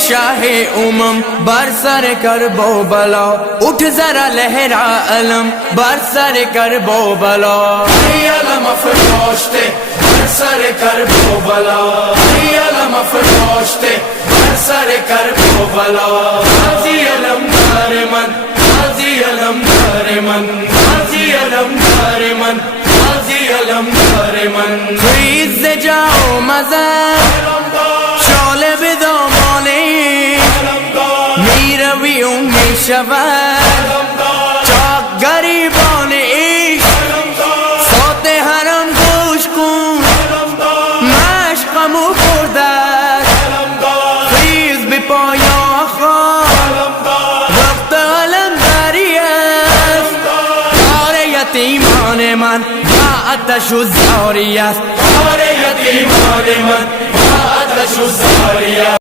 शाहे उमम बरसर कर बो बला, उठ जरा लहरा अलम बरसर कर बो बला, अलम अफरोशते बरसर कर बो बला, अलम अफरोशते बरसर कर बो बला, गाजी अलम दारे मन, गाजी अलम दारे मन, गाजी अलम दारे मन, गाजी अलम दारे मन, खरीद से जाओ मजा शोले बिदो चौक गरीबों ने सोते हरम खुशकून माश कमू खुर्दार खीज बिपोया वक्त अलम दारियास और यतीमान मन आतशु ज़ारियास और यतीमान मन आतशु ज़ारियास।